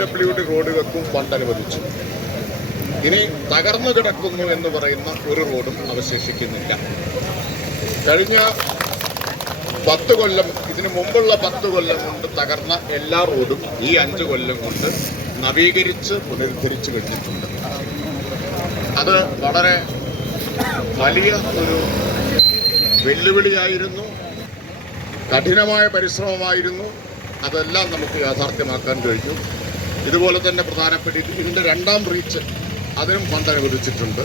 ഡബ്ല്യൂഡി റോഡുകൾക്കും fund അനുവദിച്ചു. ഇനി തകർന്നു കിടക്കുന്നു എന്ന് പറയുന്ന ഒരു റോഡും അവശേഷിക്കുന്നില്ല. കഴിഞ്ഞ 10 കൊല്ലം, ഇതിനു മുമ്പുള്ള 10 കൊല്ലം കൊണ്ട് തകർന്ന എല്ലാ റോഡും ഈ 5 കൊല്ലം കൊണ്ട് നവീകരിച്ച് പുനരുദ്ധരിച്ചു കഴിഞ്ഞിട്ടുണ്ട്. അത് വളരെ വലിയ ഒരു വെല്ലുവിളിയായിരുന്നു, കഠിനമായ പരിശ്രമമായിരുന്നു. അതെല്ലാം നമുക്ക് യാഥാർത്ഥ്യമാക്കാൻ കഴിഞ്ഞു. ഇതുപോലെ തന്നെ പ്രധാനപ്പെട്ട ഇതിൻ്റെ 2ാം റീച്ച്, അതിനും ഫണ്ട് അനുവദിച്ചിട്ടുണ്ട്.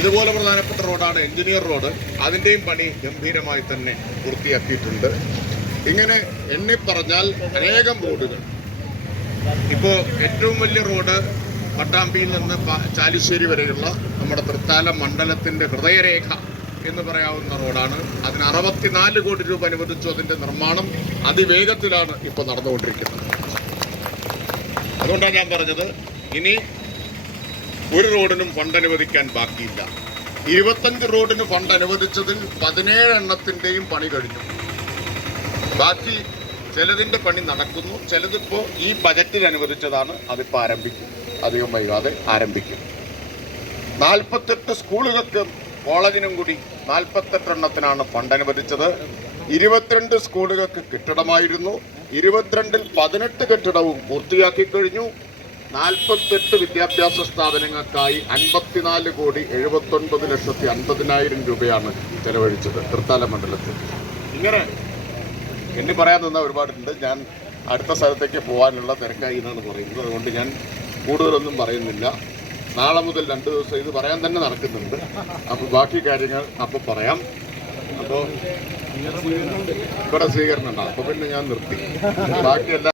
ഇതുപോലെ പ്രധാനപ്പെട്ട റോഡാണ് എഞ്ചിനീയർ റോഡ്. അതിൻ്റെയും പണി ഗംഭീരമായി തന്നെ പൂർത്തിയാക്കിയിട്ടുണ്ട്. ഇങ്ങനെ എണ്ണി പറഞ്ഞാൽ അനേകം റോഡുകൾ. ഇപ്പോൾ ഏറ്റവും വലിയ റോഡ് പട്ടാമ്പിയിൽ നിന്ന് ചാലിശ്ശേരി വരെയുള്ള നമ്മുടെ തൃത്താല മണ്ഡലത്തിൻ്റെ ഹൃദയരേഖ എന്ന് പറയാവുന്ന റോഡാണ്. അതിന് 64 കോടി രൂപ അനുവദിച്ചു. അതിൻ്റെ നിർമ്മാണം അതിവേഗത്തിലാണ് ഇപ്പോൾ നടന്നുകൊണ്ടിരിക്കുന്നത്. അതുകൊണ്ടാണ് ഞാൻ പറഞ്ഞത്, ഇനി ഒരു റോഡിനും ഫണ്ട് അനുവദിക്കാൻ ബാക്കിയില്ല. 25 റോഡിന് ഫണ്ട് അനുവദിച്ചതിൽ 17 എണ്ണത്തിൻ്റെയും പണി കഴിഞ്ഞു. ബാക്കി ചിലതിൻ്റെ പണി നടക്കുന്നു. ചിലതിപ്പോൾ ഈ ബജറ്റിൽ അനുവദിച്ചതാണ്. അതിപ്പോൾ ആരംഭിക്കും, അധികം വൈകാതെ ആരംഭിക്കും. 48 സ്കൂളുകൾക്ക് കോളേജിനും കൂടി 48 എണ്ണത്തിനാണ് ഫണ്ട് അനുവദിച്ചത്. 22 സ്കൂളുകൾക്ക് കെട്ടിടമായിരുന്നു. 22-ൽ 18 കെട്ടിടവും പൂർത്തിയാക്കി കഴിഞ്ഞു. 48 വിദ്യാഭ്യാസ സ്ഥാപനങ്ങൾക്കായി 54,79,50,000 രൂപയാണ് ചെലവഴിച്ചത് തൃത്താല മണ്ഡലത്തിൽ. ഇങ്ങനെ എണ്ണി പറയാൻ നിന്ന ഒരുപാടുണ്ട്. ഞാൻ അടുത്ത സ്ഥലത്തേക്ക് പോകാനുള്ള തിരക്കായി എന്നാണ് പറയുന്നത്. അതുകൊണ്ട് ഞാൻ കൂടുതലൊന്നും പറയുന്നില്ല. നാളെ മുതൽ 2 ദിവസം ഇത് പറയാൻ തന്നെ നടക്കുന്നുണ്ട്. അപ്പോൾ ബാക്കി കാര്യങ്ങൾ അപ്പോൾ പറയാം. അപ്പോൾ ഇവിടെ സ്വീകരണം ഉണ്ടാകും. അപ്പോൾ പിന്നെ ഞാൻ നിർത്തി. ബാക്കിയെല്ലാം